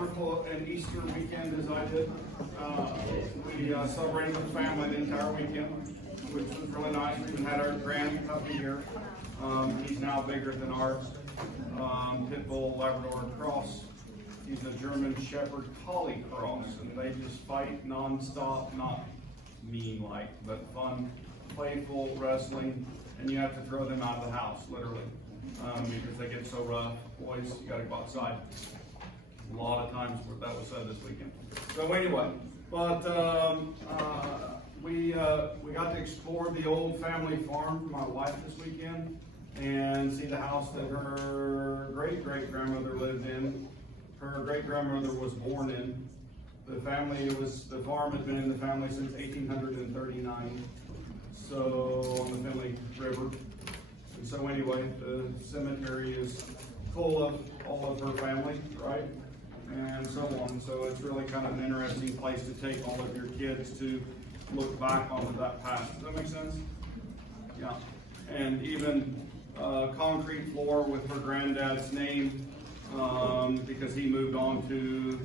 wonderful an Easter weekend as I did. We celebrated with the family the entire weekend, which was really nice. We even had our grand puppy here. He's now bigger than our Pit Bull Labrador cross. He's a German Shepherd Collie cross, and they just fight non-stop, not mean-like, but fun, playful wrestling, and you have to throw them out of the house, literally, because they get so rough. Boys, you gotta go outside. A lot of times that was said this weekend. So anyway, but we got to explore the old family farm for my wife this weekend and see the house that her great-great-grandmother lived in. Her great-grandmother was born in. The farm has been in the family since 1839. So on the Finley River. And so anyway, the cemetery is full of all of her family, right? And so on. So it's really kind of an interesting place to take all of your kids to look back onto that past. Does that make sense? Yeah. And even concrete floor with her granddad's name, because he moved on to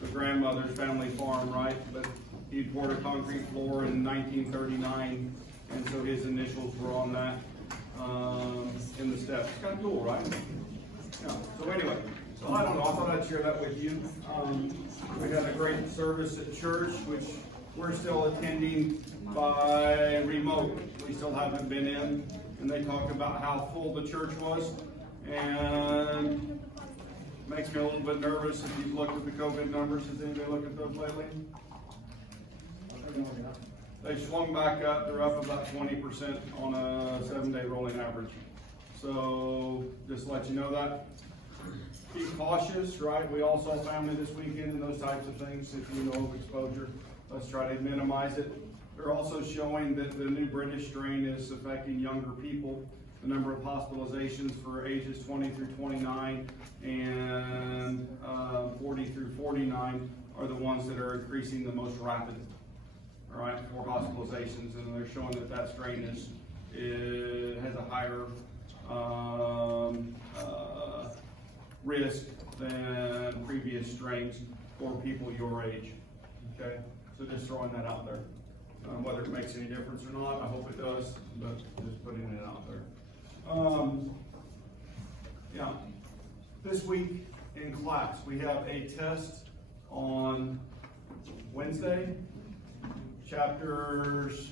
the grandmother's family farm, right? But he poured a concrete floor in 1939, and so his initials were on that in the steps. It's kind of cool, right? Yeah. So anyway, so I don't know. I thought I'd share that with you. We had a great service at church, which we're still attending by remote. We still haven't been in, and they talk about how full the church was, and makes me a little bit nervous. If you've looked at the COVID numbers, has anybody looked at those lately? They swung back up. They're up about 20% on a 7-day rolling average. So just to let you know that. Be cautious, right? We all saw family this weekend and those types of things. If you know of exposure, let's try to minimize it. They're also showing that the new British strain is affecting younger people. The number of hospitalizations for ages 20 through 29 and 40 through 49 are the ones that are increasing the most rapid. All right, for hospitalizations, and they're showing that that strain has a higher risk than previous strains for people your age. Okay, so just throwing that out there. Whether it makes any difference or not, I hope it does, but just putting it out there. Yeah, this week in class we have a test on Wednesday, chapters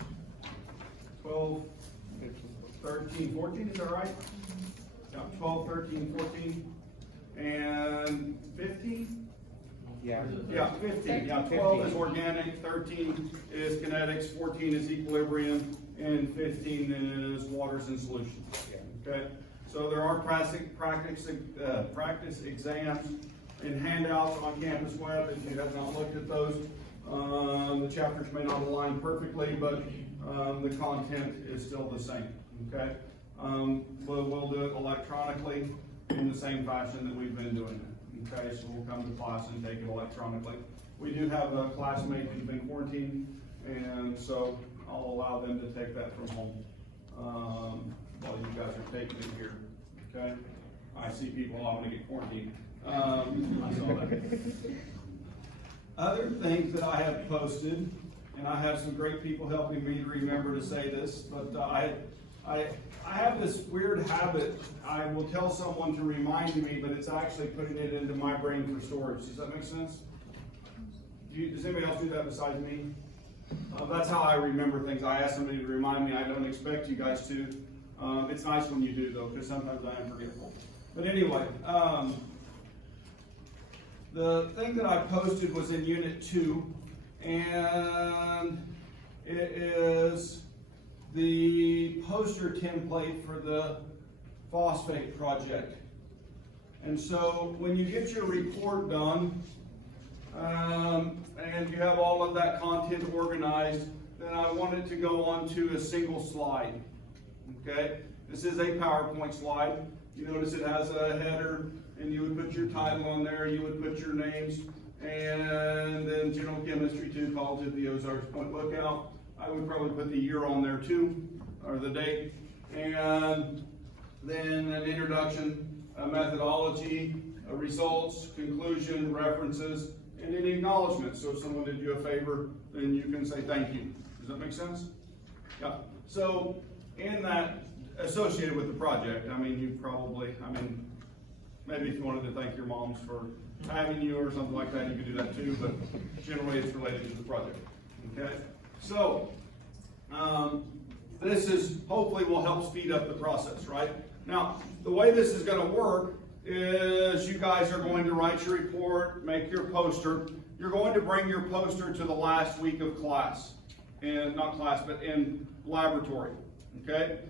12, 13, 14, is that right? Yeah, 12, 13, 14, and 15? Yeah, 15. Yeah, 12 is organic, 13 is kinetics, 14 is equilibrium, and 15 is waters in solution. Okay, so there are practice exams and handouts on Campus Web. If you have not looked at those, the chapters may not align perfectly, but the content is still the same. Okay, we'll do it electronically in the same fashion that we've been doing it. Okay, so we'll come to class and take it electronically. We do have a classmate who's been quarantined, and so I'll allow them to take that from home while you guys are taking it here. Okay, I see people all want to get quarantined. I saw that. Other things that I have posted, and I have some great people helping me to remember to say this, but I have this weird habit. I will tell someone to remind me, but it's actually putting it into my brain for storage. Does that make sense? Does anybody else do that besides me? That's how I remember things. I ask somebody to remind me. I don't expect you guys to. It's nice when you do, though, because sometimes I am forgetful. But anyway, the thing that I posted was in Unit 2, and it is the poster template for the phosphate project. And so when you get your report done, and you have all of that content organized, then I want it to go onto a single slide. Okay? This is a PowerPoint slide. You notice it has a header, and you would put your title on there, you would put your names, and then General Chemistry 2, College of the Ozarks Point Lookout. I would probably put the year on there too, or the date, and then an introduction a methodology, results, conclusion, references, and any acknowledgement. So if someone did you a favor, then you can say thank you. Does that make sense? Yeah. So in that, associated with the project, I mean, you probably, maybe if you wanted to thank your moms for having you or something like that, you could do that too, but generally it's related to the project. Okay? So, this is, hopefully will help speed up the process, right? Now, the way this is gonna work is you guys are going to write your report, make your poster. You're going to bring your poster to the last week of class. And not class, but in laboratory, okay?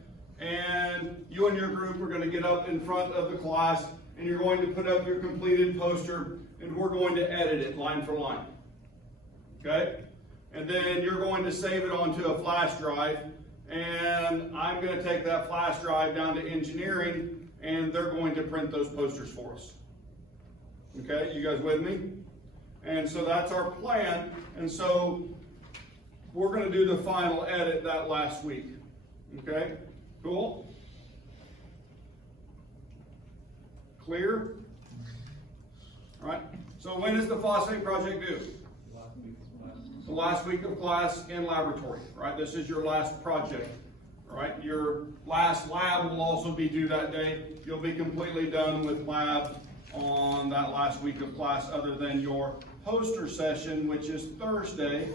And you and your group are gonna get up in front of the class and you're going to put up your completed poster and we're going to edit it line for line, okay? And then you're going to save it onto a flash drive and I'm going to take that flash drive down to engineering and they're going to print those posters for us. Okay, you guys with me? And so that's our plan. And so we're going to do the final edit that last week. Okay, cool? Clear? All right, so when is the phosphate project due? The last week of class in laboratory, right? This is your last project, all right? Your last lab will also be due that day. You'll be completely done with lab on that last week of class other than your poster session, which is Thursday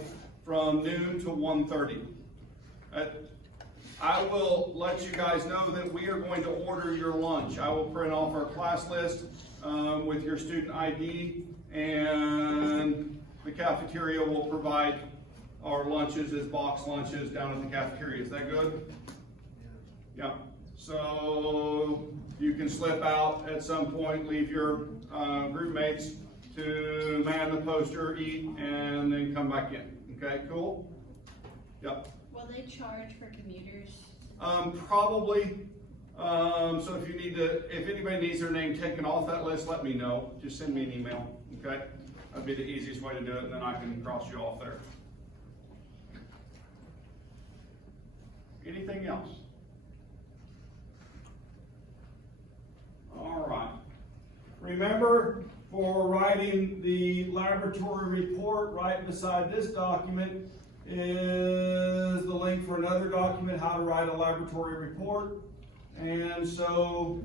from noon to 1:30. I will let you guys know that we are going to order your lunch. I will print off our class list with your student ID and the cafeteria will provide our lunches as box lunches down at the cafeteria. Is that good? Yeah. So you can slip out at some point, leave your group mates to man the poster, eat, and then come back in. Okay, cool? Yep. Will they charge for commuters? Probably. So if you need to, if anybody needs their name taken off that list, let me know. Just send me an email. Okay. That'd be the easiest way to do it, and then I can cross you off there. Anything else? All right. Remember, for writing the laboratory report, right beside this document is the link for another document, how to write a laboratory report. And so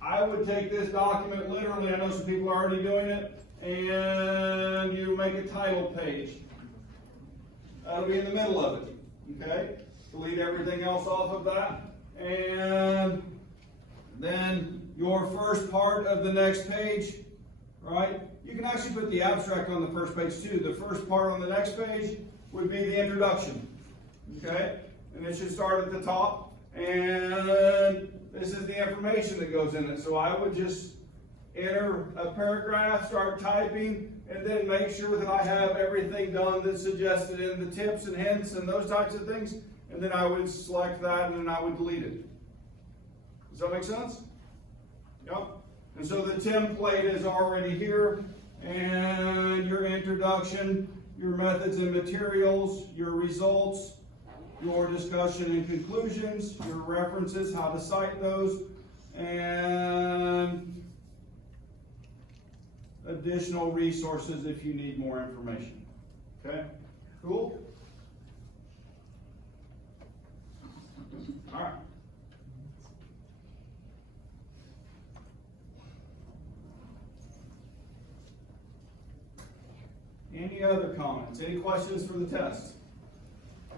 I would take this document literally, I know some people are already doing it, and you make a title page. That'll be in the middle of it, okay? Delete everything else off of that. And then your first part of the next page, right? You can actually put the abstract on the first page too. The first part on the next page would be the introduction, okay? And it should start at the top. And this is the information that goes in it. So I would just enter a paragraph, start typing, and then make sure that I have everything done that's suggested in the tips and hints and those types of things. And then I would select that and then I would delete it. Does that make sense? Yep. And so the template is already here. And your introduction, your methods and materials, your results, your discussion and conclusions, your references, how to cite those, and additional resources if you need more information. Okay? Cool? All right. Any other comments? Any questions for the test?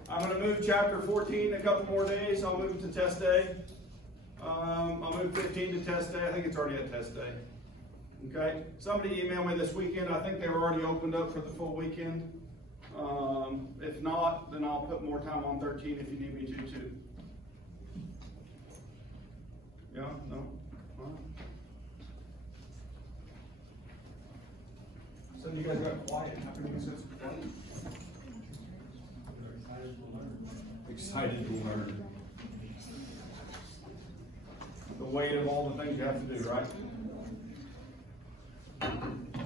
I'm going to move chapter 14 a couple more days. I'll move to test day. I'll move 15 to test day. I think it's already at test day. Okay. Somebody emailed me this weekend. I think they were already opened up for the full weekend. If not, then I'll put more time on 13 if you need me to too. Yeah? No? All right. So you guys got quiet. How come you guys so quiet? Excited to learn. The weight of all the things you have to do, right?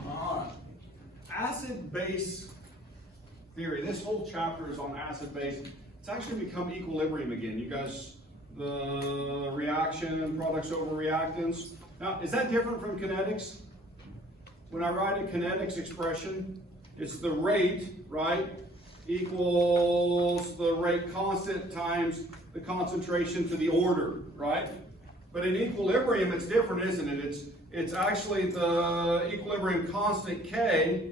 Alright. Acid-base theory. This whole chapter is on acid-base. It's actually become equilibrium again. You guys the reaction and products over reactants. Now, is that different from kinetics? When I write a kinetics expression, it's the rate, right, equals the rate constant times the concentration to the order, right? But in equilibrium, it's different, isn't it? It's actually the equilibrium constant K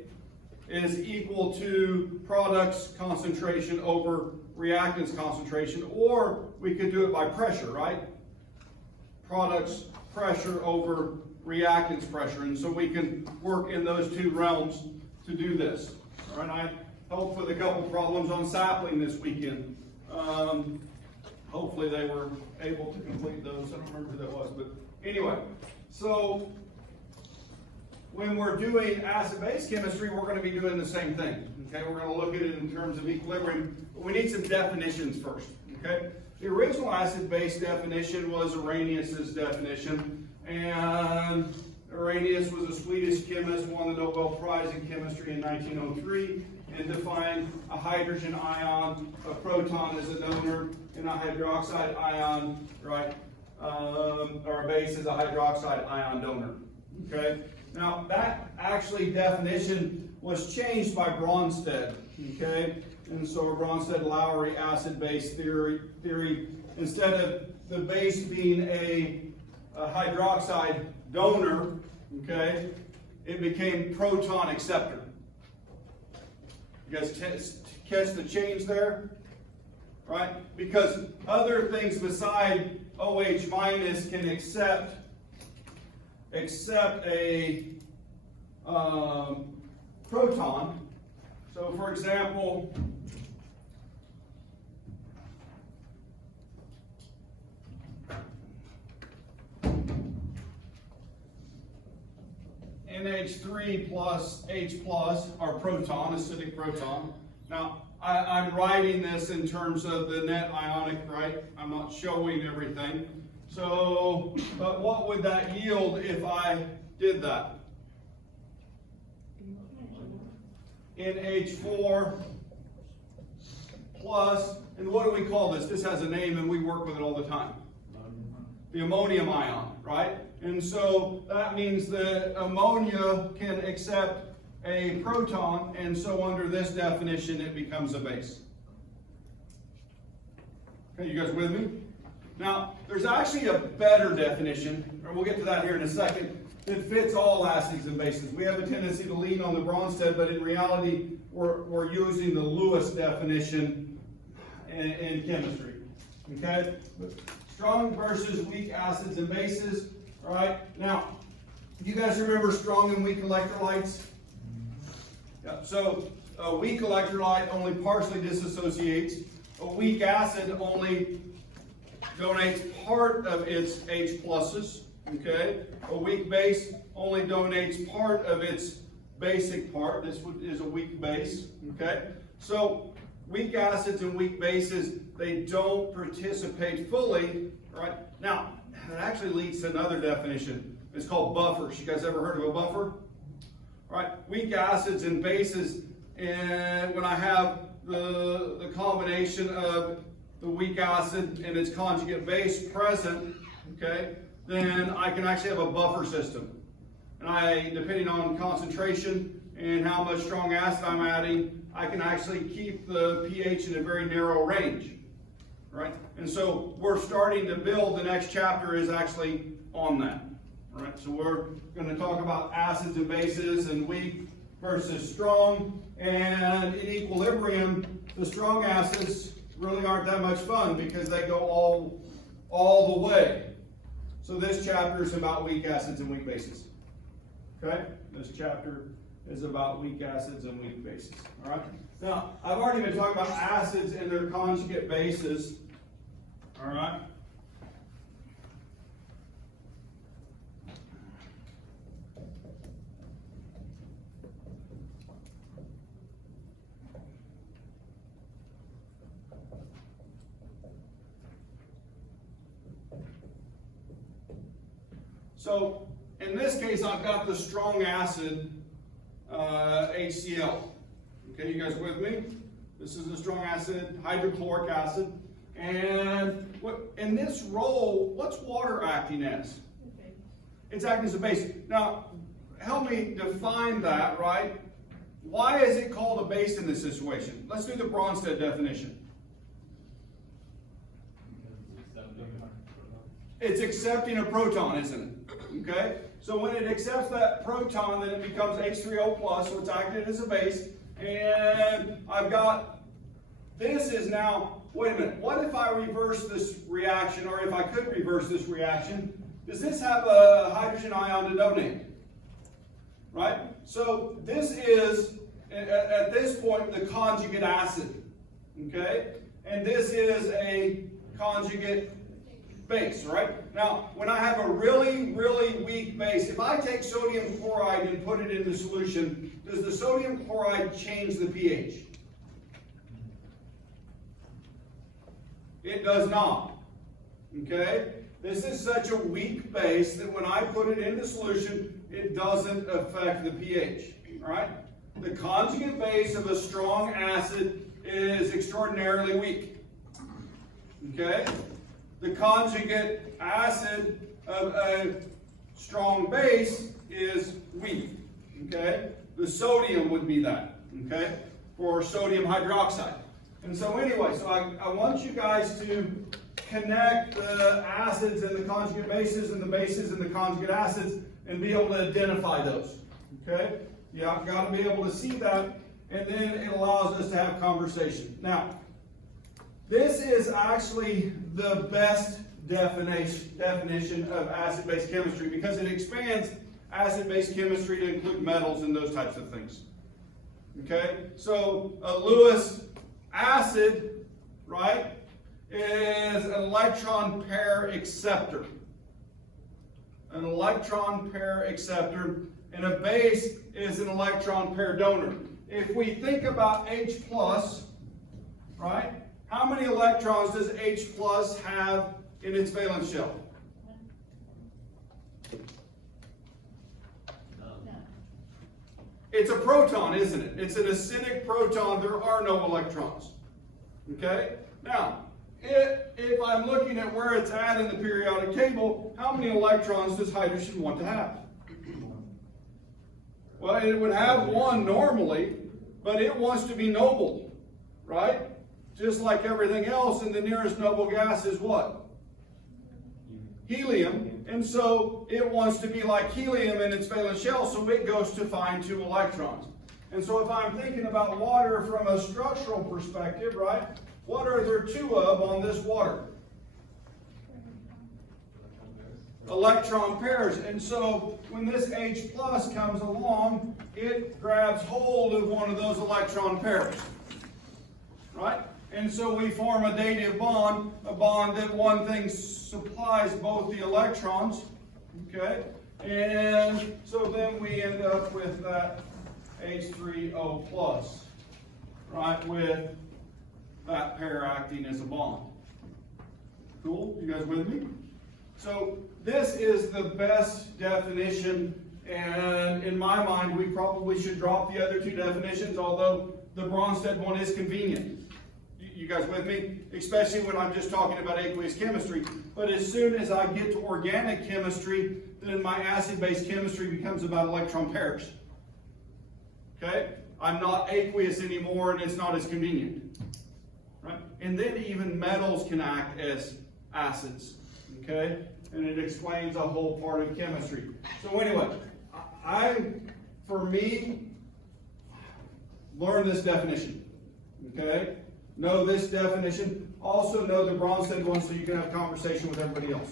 is equal to products concentration over reactants concentration, or we could do it by pressure, right? Products pressure over reactants pressure, and so we can work in those two realms to do this. All right, I helped with a couple problems on sapling this weekend. Hopefully they were able to complete those. I don't remember who that was, but anyway, so when we're doing acid-base chemistry, we're going to be doing the same thing. Okay, we're going to look at it in terms of equilibrium, but we need some definitions first. Okay, the original acid-base definition was Arrhenius's definition, and Arrhenius was a Swedish chemist, won the Nobel Prize in Chemistry in 1903, and defined a hydrogen ion, a proton as a donor, and a hydroxide ion, right, or a base as a hydroxide ion donor. Okay. Now that actually definition was changed by Bronsted. Okay, and so Bronsted-Lowry acid-base theory, instead of the base being a hydroxide donor, okay, it became proton acceptor. You guys catch the change there? Right? Because other things beside OH minus can accept a proton. So for example, NH3 plus H plus, our proton, acidic proton. Now, I'm writing this in terms of the net ionic, right? I'm not showing everything. So, but what would that yield if I did that? NH4 plus, and what do we call this? This has a name and we work with it all the time. The ammonium ion, right? And so that means that ammonia can accept a proton, and so under this definition it becomes a base. Okay, you guys with me? Now, there's actually a better definition, and we'll get to that here in a second, that fits all acids and bases. We have a tendency to lean on the Bronsted, but in reality, we're using the Lewis definition in chemistry. Okay? Strong versus weak acids and bases. All right? Now, do you guys remember strong and weak electrolytes? Yeah. So, a weak electrolyte only partially disassociates. A weak acid only donates part of its H pluses, okay? A weak base only donates part of its basic part. This is a weak base, okay? So weak acids and weak bases, they don't participate fully, right? Now, that actually leads to another definition. It's called buffers. You guys ever heard of a buffer? Right? Weak acids and bases, and when I have the combination of the weak acid and its conjugate base present, okay, then I can actually have a buffer system. And depending on concentration and how much strong acid I'm adding, I can actually keep the pH in a very narrow range, right? And so we're starting to build, the next chapter is actually on that, right? So we're going to talk about acids and bases and weak versus strong, and in equilibrium, the strong acids really aren't that much fun because they go all the way. So this chapter is about weak acids and weak bases. Okay? This chapter is about weak acids and weak bases. All right? Now, I've already been talking about acids and their conjugate bases. All right? So, in this case, I've got the strong acid, HCl. Okay, you guys with me? This is a strong acid, hydrochloric acid. And In this role, what's water acting as? It's acting as a base. Now, help me define that, right? Why is it called a base in this situation? Let's do the Bronsted definition. It's accepting a proton, isn't it? Okay? So when it accepts that proton, then it becomes H3O+, so it's acting as a base. And I've got, this is now, wait a minute, what if I reverse this reaction, or if I could reverse this reaction? Does this have a hydrogen ion to donate? Right? So this is, at this point, the conjugate acid. Okay? And this is a conjugate base, right? Now, when I have a really, really weak base, if I take sodium chloride and put it in the solution, does the sodium chloride change the pH? It does not. Okay? This is such a weak base that when I put it in the solution, it doesn't affect the pH. All right? The conjugate base of a strong acid is extraordinarily weak. Okay? The conjugate acid of a strong base is weak. Okay? The sodium would be that. Okay? For sodium hydroxide. And so anyway, so I want you guys to connect the acids and the conjugate bases and the bases and the conjugate acids and be able to identify those. Okay? Yeah, got to be able to see that, and then it allows us to have conversation. Now, this is actually the best definition of acid-base chemistry because it expands acid-base chemistry to include metals and those types of things. Okay? So a Lewis acid, right, is an electron pair acceptor. An electron pair acceptor, and a base is an electron pair donor. If we think about H+, right, how many electrons does H+ have in its valence shell? It's a proton, isn't it? It's an acidic proton. There are no electrons. Okay? Now, if I'm looking at where it's at in the periodic table, how many electrons does hydrogen want to have? Well, it would have one normally, but it wants to be noble, right? Just like everything else, and the nearest noble gas is what? Helium. And so it wants to be like helium in its valence shell, so it goes to find 2 electrons. And so if I'm thinking about water from a structural perspective, right? What are there 2 of on this water? Electron pairs. And so when this H+ comes along, it grabs hold of one of those electron pairs. Right? And so we form a dative bond, a bond that one thing supplies both the electrons. Okay? And so then we end up with that H3O+, right, with that pair acting as a bond. Cool? You guys with me? So this is the best definition, and in my mind, we probably should drop the other 2 definitions, although the Bronsted one is convenient. You guys with me? Especially when I'm just talking about aqueous chemistry. But as soon as I get to organic chemistry, then my acid-base chemistry becomes about electron pairs. Okay? I'm not aqueous anymore, and it's not as convenient. Right? And then even metals can act as acids. Okay? And it explains a whole part of chemistry. So anyway, for me, learn this definition. Okay? Know this definition. Also know the Bronsted one so you can have conversation with everybody else.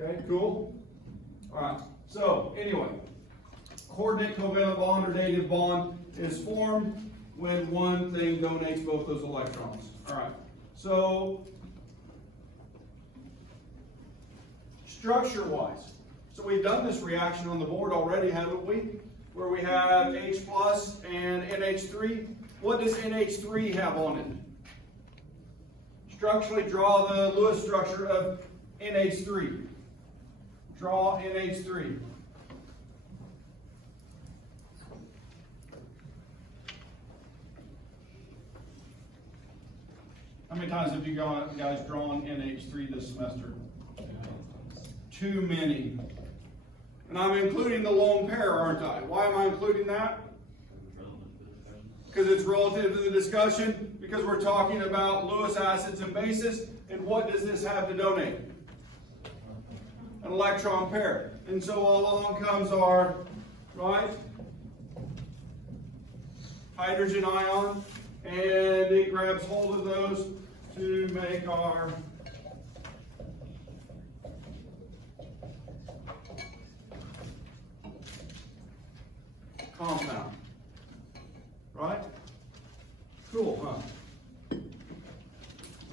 Okay, cool? All right. So anyway, coordinate covalent bond or dative bond is formed when one thing donates both those electrons. All right. So structure-wise, so we've done this reaction on the board already, haven't we? Where we have H+ and NH3. What does NH3 have on it? Structurally draw the Lewis structure of NH3. Draw NH3. How many times have you guys drawn NH3 this semester? Too many. And I'm including the lone pair, aren't I? Why am I including that? Because it's relative to the discussion, because we're talking about Lewis acids and bases, and what does this have to donate? An electron pair. And so along comes our, right, hydrogen ion, and it grabs hold of those to make our compound. Right? Cool, huh?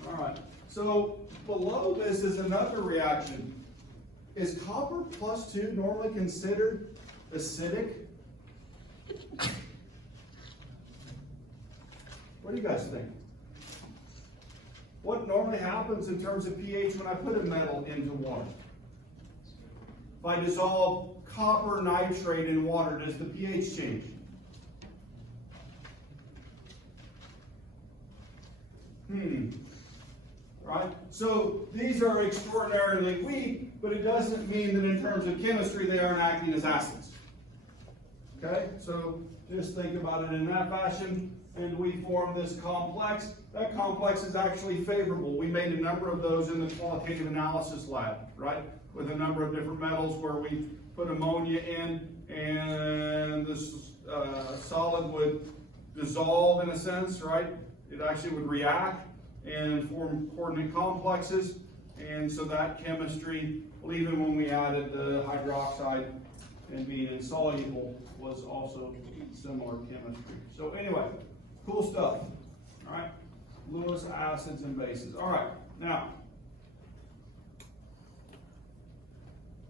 All right. So below this is another reaction. Is copper plus 2 normally considered acidic? What do you guys think? What normally happens in terms of pH when I put a metal into water? If I dissolve copper nitrate in water, does the pH change? Right? So these are extraordinarily weak, but it doesn't mean that in terms of chemistry they aren't acting as acids. Okay? So just think about it in that fashion, and we form this complex. That complex is actually favorable. We made a number of those in the qualitative analysis lab, right? With a number of different metals where we put ammonia in, and this solid would dissolve in a sense, right? It actually would react and form coordinate complexes, and so that chemistry, well, even when we added the hydroxide and being insoluble, was also similar chemistry. So anyway, cool stuff. All right, Lewis acids and bases. All right, now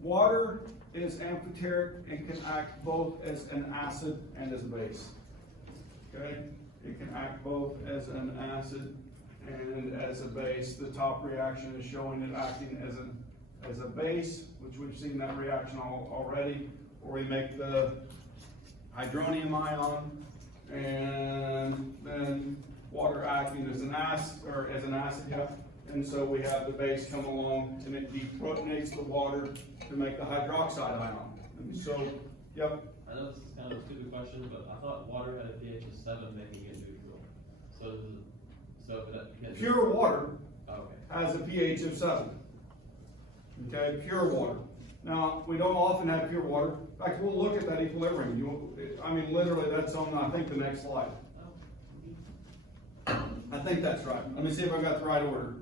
water is amphoteric and can act both as an acid and as a base. Okay, it can act both as an acid and as a base. The top reaction is showing it acting as a base, which we've seen that reaction already, where we make the hydronium ion, and then water acting as an acid, yeah. And so we have the base come along, and it deprotonates the water to make the hydroxide ion. And so, yep. I know this is kind of a stupid question, but I thought water had a pH of 7, making it neutral. So that Pure water okay. has a pH of 7. Okay, pure water. Now, we don't often have pure water. In fact, we'll look at that equilibrium. I mean, literally, that's on, I think, the next slide. I think that's right. Let me see if I got the right order.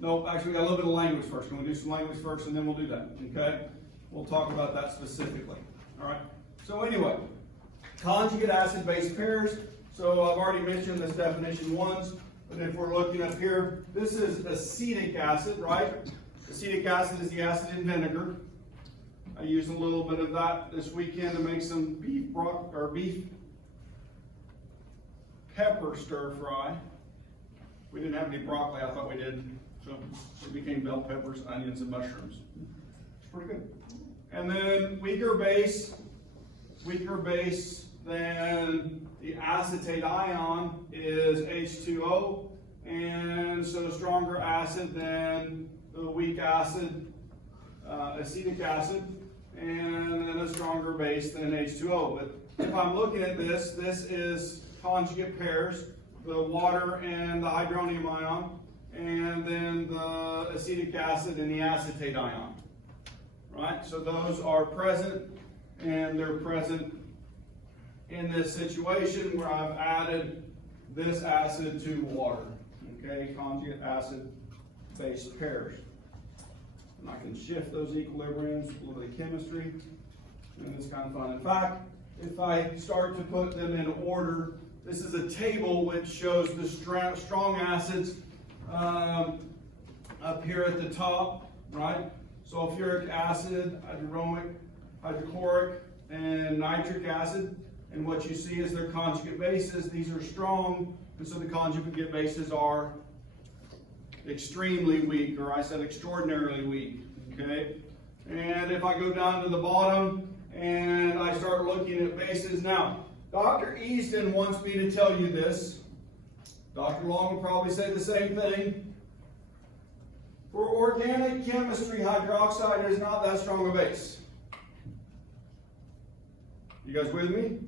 No, actually, we got a little bit of language first. Can we do some language first, and then we'll do that, okay? We'll talk about that specifically, all right? So anyway, conjugate acid-base pairs. So I've already mentioned this definition once, but if we're looking up here, this is acetic acid, right? Acetic acid is the acid in vinegar. I used a little bit of that this weekend to make some beef pepper stir fry. We didn't have any broccoli, I thought we did. So it became bell peppers, onions, and mushrooms. It's pretty good. And then weaker base than the acetate ion is H2O, and so stronger acid than the weak acid, acetic acid, and then a stronger base than H2O. But if I'm looking at this, this is conjugate pairs, the water and the hydronium ion, and then the acetic acid and the acetate ion. Right? So those are present, and they're present in this situation where I've added this acid to water. Okay, conjugate acid base pairs. And I can shift those equilibriums, a little bit of chemistry, and it's kind of fun. In fact, if I start to put them in order, this is a table which shows the strong acids up here at the top, right? Sulfuric acid, hydrochloric, and nitric acid. And what you see is their conjugate bases. These are strong, and so the conjugate bases are extremely weak, or I said extraordinarily weak, okay? And if I go down to the bottom and I start looking at bases, now, Dr. Easton wants me to tell you this, Dr. Long will probably say the same thing. For organic chemistry, hydroxide is not that strong a base. You guys with me?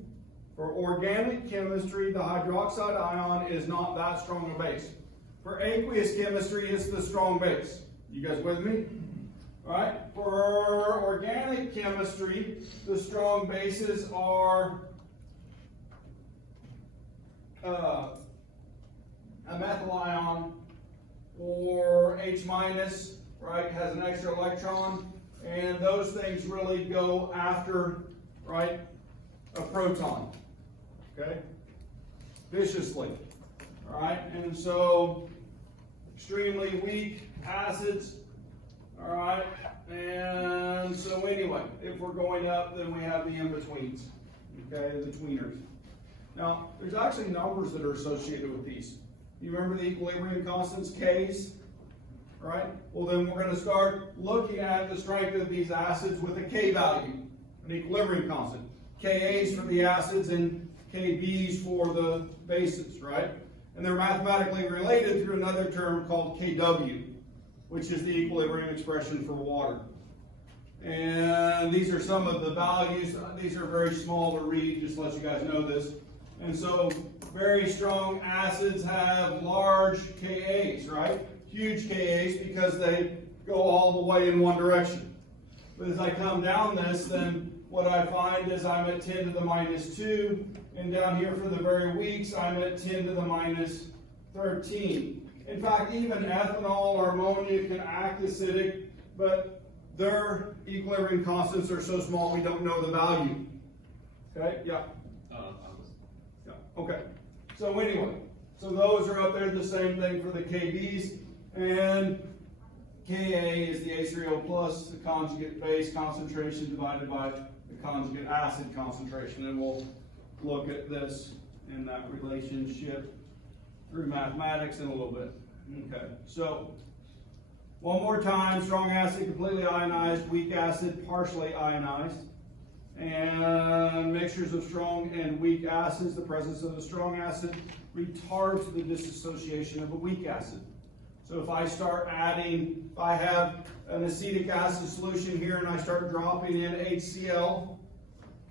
For organic chemistry, the hydroxide ion is not that strong a base. For aqueous chemistry, it's the strong base. You guys with me? All right. For organic chemistry, the strong bases are a methyl ion, or H minus, right, has an extra electron, and those things really go after, right, a proton, okay, viciously, all right, and so extremely weak acids, all right, and so anyway, if we're going up, then we have the in-betweens, okay, the tweeners. Now, there's actually numbers that are associated with these. You remember the equilibrium constants, K's, right? Well, then we're going to start looking at the strength of these acids with a K value, an equilibrium constant. Ka's for the acids and Kb's for the bases, right? And they're mathematically related through another term called Kw, which is the equilibrium expression for water. And these are some of the values. These are very small to read, just to let you guys know this. And so very strong acids have large Ka's, right? Huge Ka's because they go all the way in one direction. But as I come down this, then what I find is I'm at 10 to the minus 2. And down here for the very weaks, I'm at 10 to the minus 13. In fact, even ethanol or ammonia can act acidic, but their equilibrium constants are so small we don't know the value. Okay? Yeah. Okay, so anyway, so those are up there, the same thing for the KBs, and Ka is the H3O plus, the conjugate base concentration divided by the conjugate acid concentration, and we'll look at this in that relationship through mathematics in a little bit. Okay, so one more time, strong acid completely ionized, weak acid partially ionized. And mixtures of strong and weak acids, the presence of a strong acid retards the dissociation of a weak acid. So if I start adding, if I have an acetic acid solution here and I start dropping in HCl,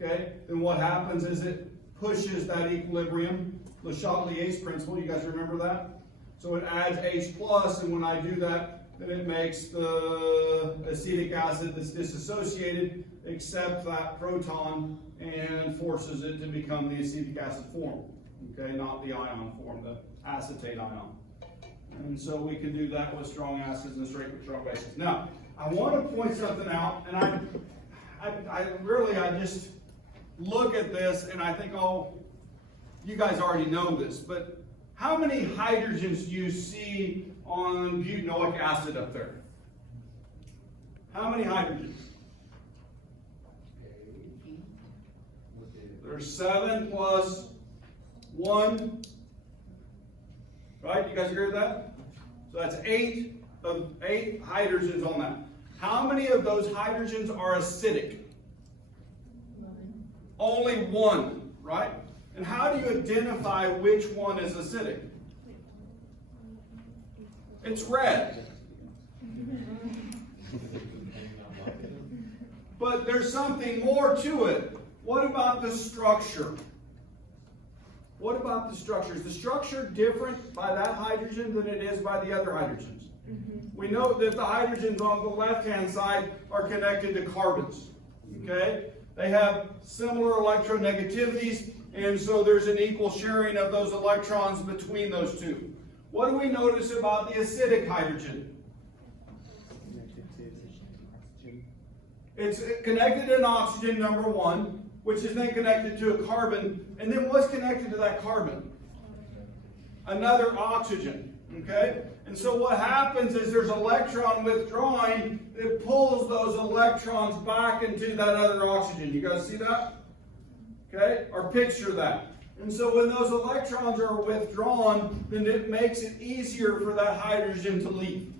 okay, then what happens is it pushes that equilibrium, Le Chatelier's principle, you guys remember that? So it adds H plus, and when I do that, then it makes the acetic acid that's dissociated accept that proton and forces it to become the acetic acid form, okay, not the ion form, the acetate ion. And so we can do that with strong acids and strong bases. Now, I want to point something out, and I just look at this and I think, oh, you guys already know this, but how many hydrogens do you see on butanoic acid up there? How many hydrogens? There's 7 plus 1. Right? You guys agree with that? So that's 8 hydrogens on that. How many of those hydrogens are acidic? 1. Only 1, right? And how do you identify which one is acidic? It's red. But there's something more to it. What about the structure? What about the structure? Is the structure different by that hydrogen than it is by the other hydrogens? We know that the hydrogens on the left-hand side are connected to carbons. Okay? They have similar electronegativities, and so there's an equal sharing of those electrons between those two. What do we notice about the acidic hydrogen? It's connected to an oxygen, number 1, which is then connected to a carbon, and then what's connected to that carbon? Another oxygen, okay? And so what happens is there's electron withdrawing that pulls those electrons back into that other oxygen. You guys see that? Okay? Or picture that. And so when those electrons are withdrawn, then it makes it easier for that hydrogen to leave.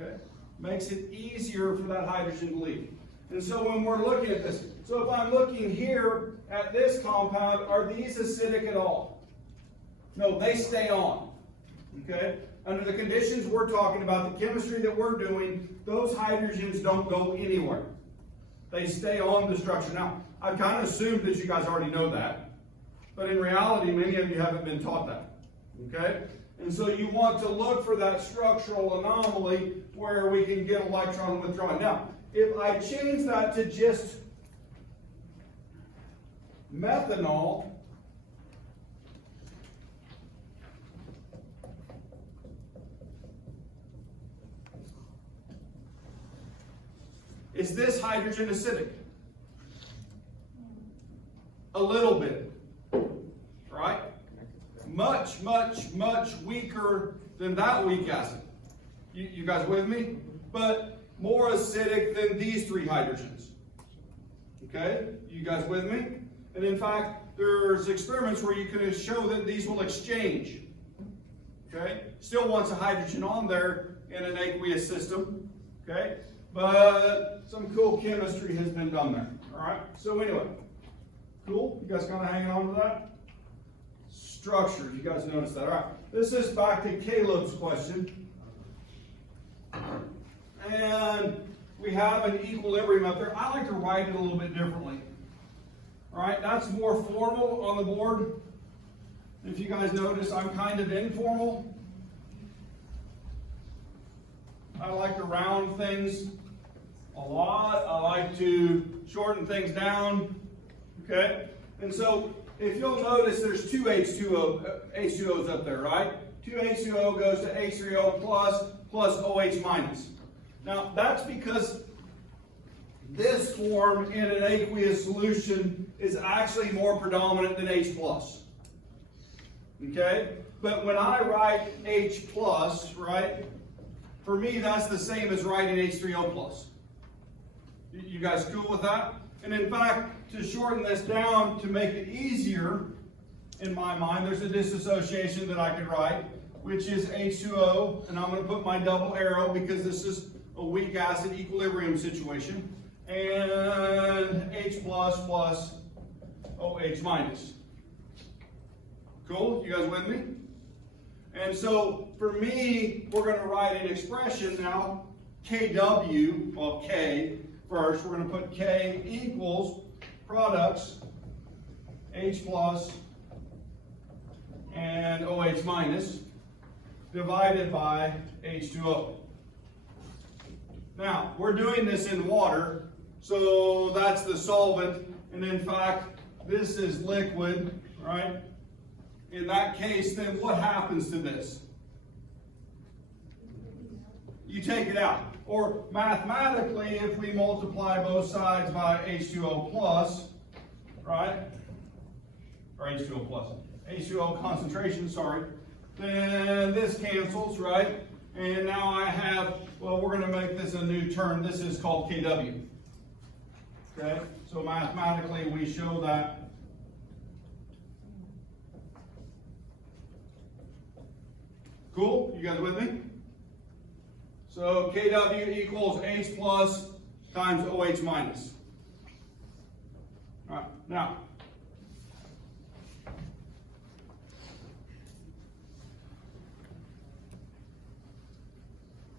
Okay? Makes it easier for that hydrogen to leave. And so when we're looking at this, so if I'm looking here at this compound, are these acidic at all? No, they stay on. Okay? Under the conditions we're talking about, the chemistry that we're doing, those hydrogens don't go anywhere. They stay on the structure. Now, I've kind of assumed that you guys already know that, but in reality, many of you haven't been taught that. Okay? And so you want to look for that structural anomaly where we can get electron withdrawing. Now, if I change that to just methanol, is this hydrogen acidic? A little bit, right? Much, much, much weaker than that weak acid. You guys with me? But more acidic than these three hydrogens. Okay? You guys with me? And in fact, there's experiments where you can show that these will exchange. Okay? Still wants a hydrogen on there in an aqueous system. Okay? But some cool chemistry has been done there. Alright? So anyway. Cool? You guys kind of hanging on to that? Structure. You guys notice that? Alright. This is back to Caleb's question. And we have an equilibrium up there. I like to write it a little bit differently. Alright, that's more formal on the board. If you guys notice, I'm kind of informal. I like to round things a lot. I like to shorten things down. Okay? And so, if you'll notice, there's two H2Os up there, right? 2 H2O goes to H3O plus OH minus. Now, that's because this form in an aqueous solution is actually more predominant than H plus. Okay? But when I write H plus, right, for me that's the same as writing H3O plus. You guys cool with that? And in fact, to shorten this down to make it easier, in my mind, there's a disassociation that I could write, which is H2O, and I'm going to put my double arrow because this is a weak acid equilibrium situation, and H plus plus OH minus. Cool? You guys with me? And so for me, we're going to write an expression now, KW, well K first, we're going to put K equals products H plus and OH minus divided by H2O. Now, we're doing this in water, so that's the solvent, and in fact, this is liquid, right? In that case, then what happens to this? You take it out. Or mathematically, if we multiply both sides by H2O plus, right? Or H2O plus. H2O concentration, sorry. Then this cancels, right? And now I have, well, we're going to make this a new term. This is called KW. Okay? So mathematically, we show that. Cool? You guys with me? So KW equals H plus times OH minus. All right, now.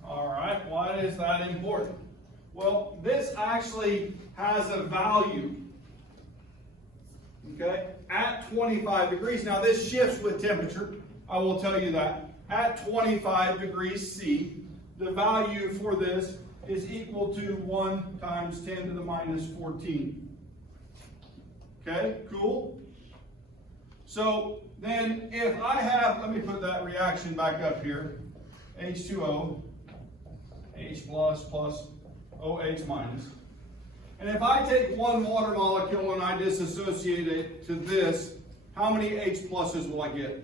All right, why is that important? Well, this actually has a value, okay, at 25 degrees. Now, this shifts with temperature. I will tell you that. At 25 degrees C, the value for this is equal to 1 times 10 to the minus 14. Okay, cool? So then if I have, let me put that reaction back up here, H2O, H plus plus OH minus. And if I take one water molecule and I disassociate it to this, how many H pluses will I get?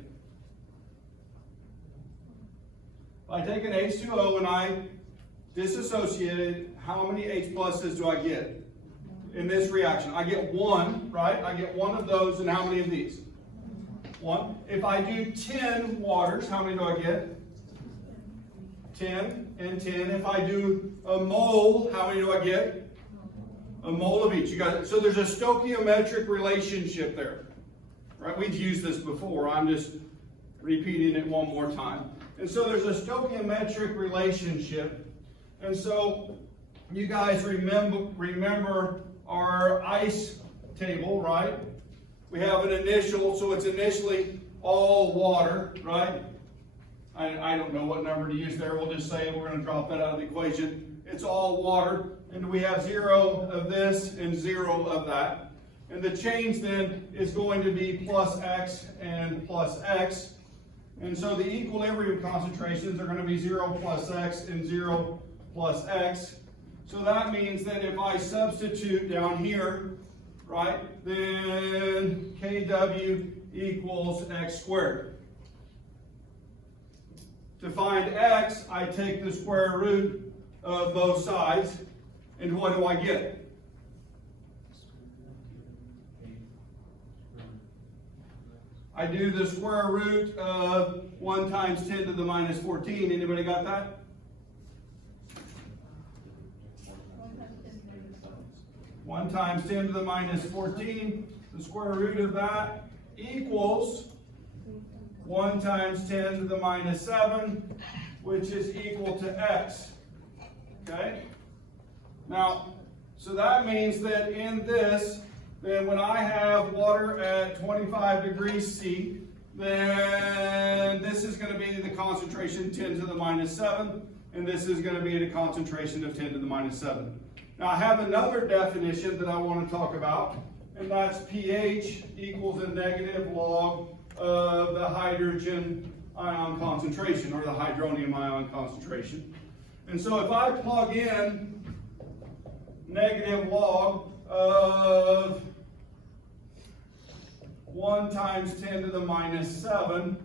If I take an H2O and I disassociate it, how many H pluses do I get in this reaction? I get one, right? I get one of those, and how many of these? One. If I do 10 waters, how many do I get? 10 and 10. If I do a mole, how many do I get? A mole of each. You got it. So there's a stoichiometric relationship there, right? We've used this before. I'm just repeating it one more time. And so there's a stoichiometric relationship. And so you guys remember our ice table, right? We have an initial, so it's initially all water, right? I don't know what number to use there. We'll just say we're going to drop that out of the equation. It's all water. And we have 0 of this and 0 of that. And the change then is going to be plus x and plus x. And so the equilibrium concentrations are going to be 0 plus x and 0 plus x. So that means that if I substitute down here, right, then Kw equals x squared. To find x, I take the square root of both sides, and what do I get? I do the square root of 1 times 10 to the minus 14. Anybody got that? 1 times 10 to the minus 14. The square root of that equals 1 times 10 to the minus 7, which is equal to x. Okay? Now, so that means that in this, then when I have water at 25 degrees C, then this is going to be the concentration 10 to the minus 7, and this is going to be the concentration of 10 to the minus 7. Now I have another definition that I want to talk about, and that's pH equals a negative log of the hydrogen ion concentration, or the hydronium ion concentration. And so if I plug in negative log of 1 times 10 to the minus 7,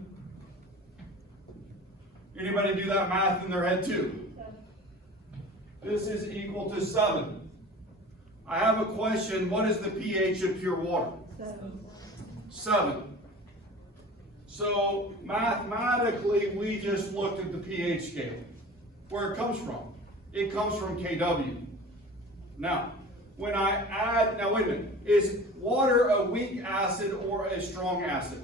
anybody do that math in their head too? This is equal to 7. I have a question. What is the pH of pure water? 7. So mathematically, we just looked at the pH scale. Where it comes from? It comes from Kw. Now, when I add, now wait a minute, is water a weak acid or a strong acid?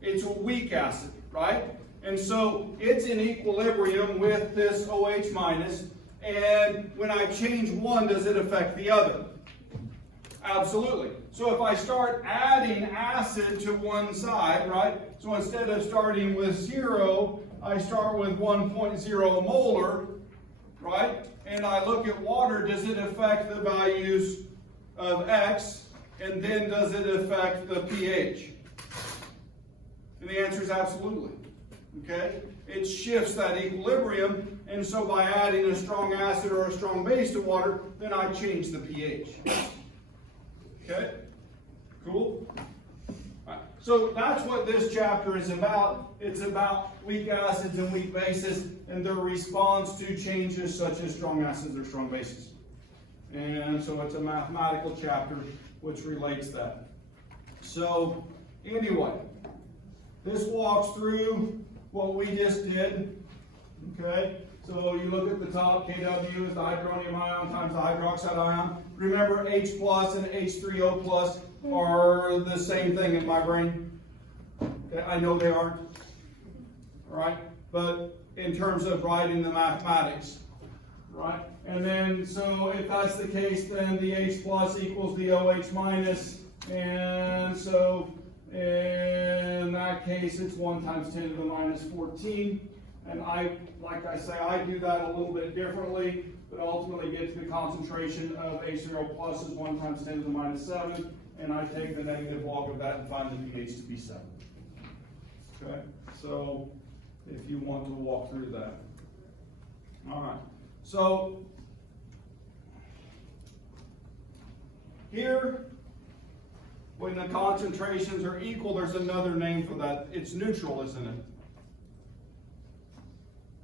It's a weak acid, right? And so it's in equilibrium with this OH minus, and when I change one, does it affect the other? Absolutely. So if I start adding acid to one side, right? So instead of starting with 0, I start with 1.0 molar, right? And I look at water, does it affect the values of X? And then does it affect the pH? And the answer is absolutely. Okay? It shifts that equilibrium, and so by adding a strong acid or a strong base to water, then I change the pH. Okay? Cool? All right. So that's what this chapter is about. It's about weak acids and weak bases and their response to changes such as strong acids or strong bases. And so it's a mathematical chapter which relates that. So anyway, this walks through what we just did. Okay? So you look at the top, Kw is the hydronium ion times the hydroxide ion. Remember, H plus and H3O plus are the same thing in my brain. Okay, I know they aren't. All right? But in terms of writing the mathematics. Right? And then, so if that's the case, then the H plus equals the OH minus. And so in that case, it's 1 times 10 to the minus 14. And like I say, I do that a little bit differently, but ultimately get to the concentration of H0 plus is 1 times 10 to the minus 7, and I take the negative log of that and find the pH to be 7. Okay, so if you want to walk through that. All right, so here, when the concentrations are equal, there's another name for that. It's neutral, isn't it?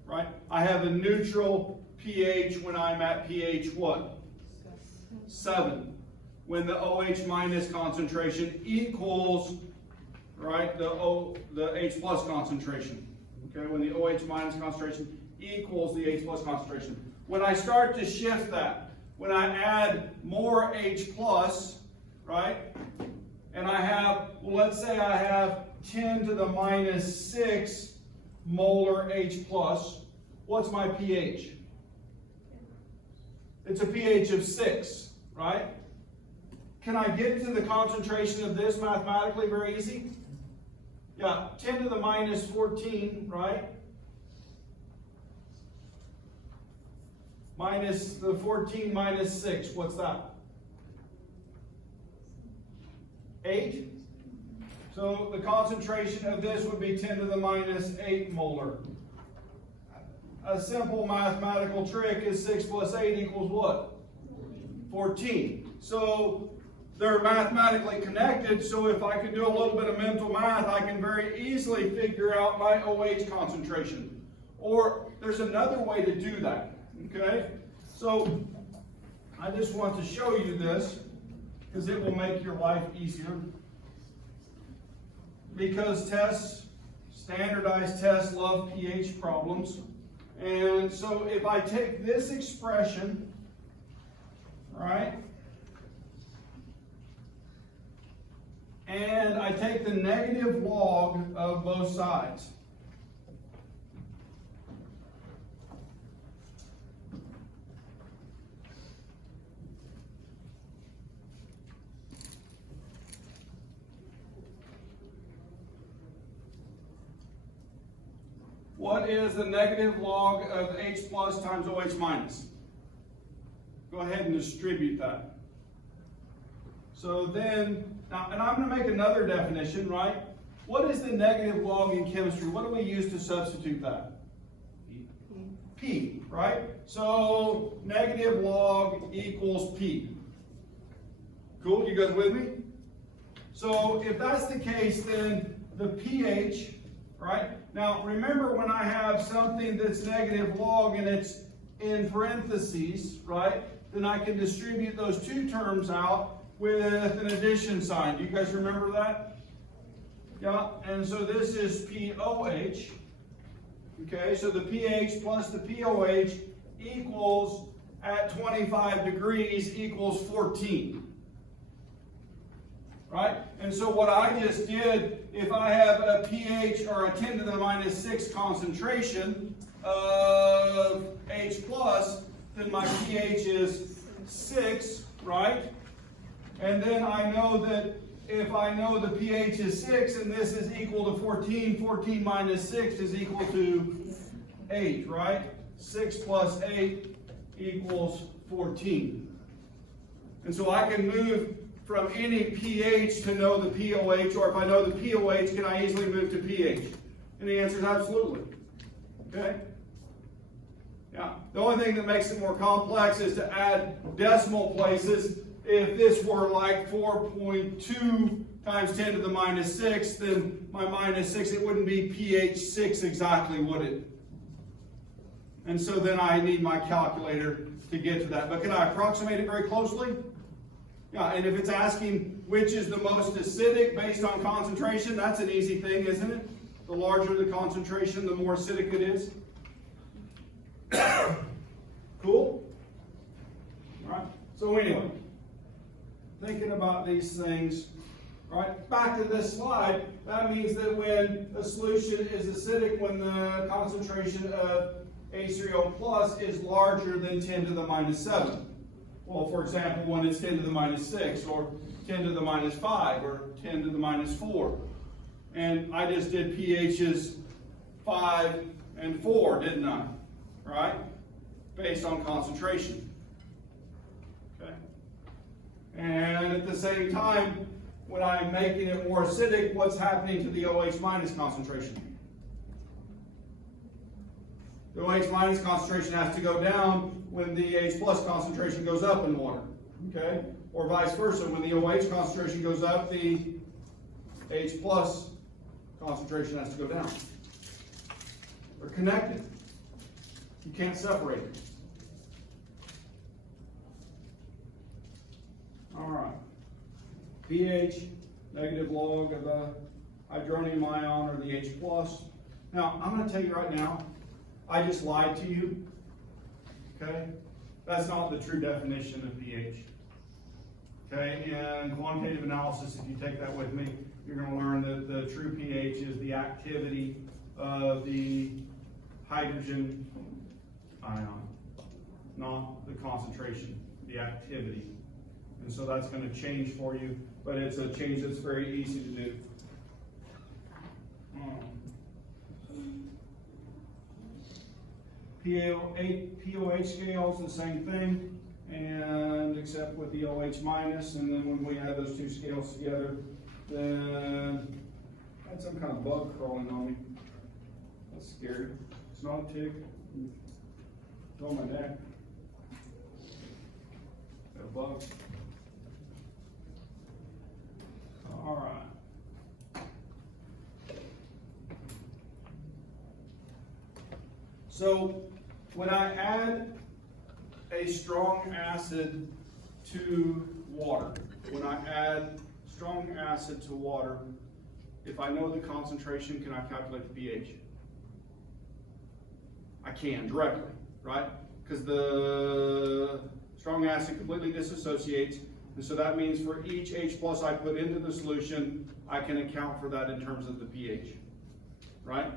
Right? I have a neutral pH when I'm at pH what? 7. When the OH minus concentration equals, right, the H plus concentration. Okay, when the OH minus concentration equals the H plus concentration. When I start to shift that, when I add more H plus, right, and I have, well, let's say I have 10 to the minus 6 molar H plus. What's my pH? It's a pH of 6, right? Can I get to the concentration of this mathematically very easy? Yeah, 10 to the minus 14, right? Minus the 14 minus 6, what's that? 8. So the concentration of this would be 10 to the minus 8 molar. A simple mathematical trick is 6 plus 8 equals what? 14. So they're mathematically connected, so if I can do a little bit of mental math, I can very easily figure out my OH concentration. Or there's another way to do that, okay? So I just want to show you this because it will make your life easier. Because tests, standardized tests, love pH problems. And so if I take this expression, right, and I take the negative log of both sides. What is the negative log of H plus times OH minus? Go ahead and distribute that. So then, now, and I'm going to make another definition, right? What is the negative log in chemistry? What do we use to substitute that? P, right? So negative log equals P. Cool, you guys with me? So if that's the case, then the pH, right? Now remember, when I have something that's negative log and it's in parentheses, right? Then I can distribute those two terms out with an addition sign. Do you guys remember that? Yeah, and so this is POH. Okay, so the pH plus the POH equals, at 25 degrees, equals 14. Right? And so what I just did, if I have a pH or a 10 to the minus 6 concentration of H plus, then my pH is 6, right? And then I know that if I know the pH is 6 and this is equal to 14, 14 minus 6 is equal to 8, right? 6 plus 8 equals 14. And so I can move from any pH to know the POH, or if I know the POH, can I easily move to pH? And the answer is absolutely. Okay? Yeah. The only thing that makes it more complex is to add decimal places. If this were like 4.2 times 10 to the minus 6, then my minus 6, it wouldn't be pH 6 exactly, would it? And so then I need my calculator to get to that. But can I approximate it very closely? Yeah, and if it's asking which is the most acidic based on concentration, that's an easy thing, isn't it? The larger the concentration, the more acidic it is. Cool? All right. So anyway, thinking about these things, right? Back to this slide, that means that when a solution is acidic, when the concentration of H3O plus is larger than 10 to the minus 7. Well, for example, when it's 10 to the minus 6, or 10 to the minus 5, or 10 to the minus 4. And I just did pHs 5 and 4, didn't I? Right? Based on concentration. Okay. And at the same time, when I'm making it more acidic, what's happening to the OH minus concentration? The OH minus concentration has to go down when the H plus concentration goes up in water, okay? Or vice versa, when the OH concentration goes up, the H plus concentration has to go down. They're connected. You can't separate them. All right. pH, negative log of the hydronium ion or the H plus. Now, I'm going to tell you right now, I just lied to you. Okay? That's not the true definition of pH. Okay, and quantitative analysis, if you take that with me, you're gonna learn that the true pH is the activity of the hydrogen ion, not the concentration, the activity. And so that's gonna change for you, but it's a change that's very easy to do. POH scale is the same thing, and except with the OH minus, and then when we add those two scales together, then I had some kind of bug crawling on me. That's scary. It's not a tick. It's on my neck. Got a bug. All right. So when I add a strong acid to water, if I know the concentration, can I calculate the pH? I can directly, right? Because the strong acid completely disassociates, and so that means for each H plus I put into the solution, I can account for that in terms of the pH, right?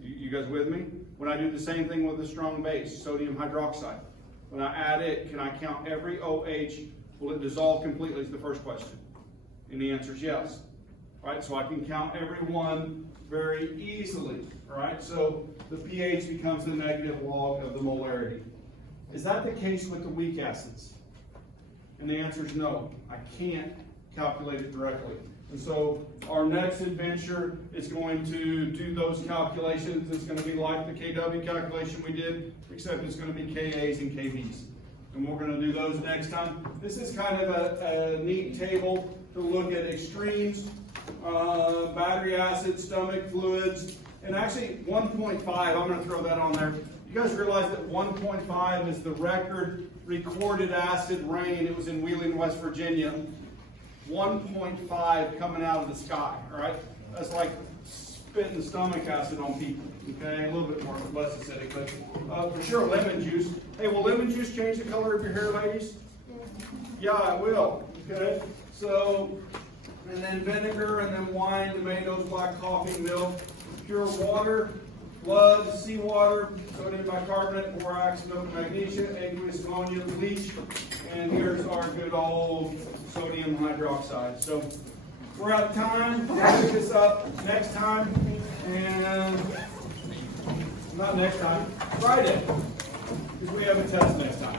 You guys with me? When I do the same thing with a strong base, sodium hydroxide, when I add it, can I count every OH? Will it dissolve completely is the first question. And the answer is yes. Right? So I can count every one very easily. Right? So the pH becomes the negative log of the molarity. Is that the case with the weak acids? And the answer is no. I can't calculate it directly. And so our next adventure is going to do those calculations. It's going to be like the KW calculation we did, except it's going to be KAs and KBs. And we're going to do those next time. This is kind of a neat table to look at extremes, battery acid, stomach fluids, and actually 1.5, I'm going to throw that on there. You guys realize that 1.5 is the record recorded acid rain. It was in Wheeling, West Virginia. 1.5 coming out of the sky, all right? That's like spitting stomach acid on people, okay? A little bit more, less acidic, but for sure, lemon juice. Hey, will lemon juice change the color of your hair, ladies? Yeah, it will, okay? So, and then vinegar, and then wine, tomatoes, black coffee, milk, pure water, blood, seawater, sodium bicarbonate, borax, milk, magnesia, aqueous ammonia, bleach, and here's our good old sodium hydroxide. So we're out of time. I'll pick this up next time, and not next time, Friday, because we have a test next time.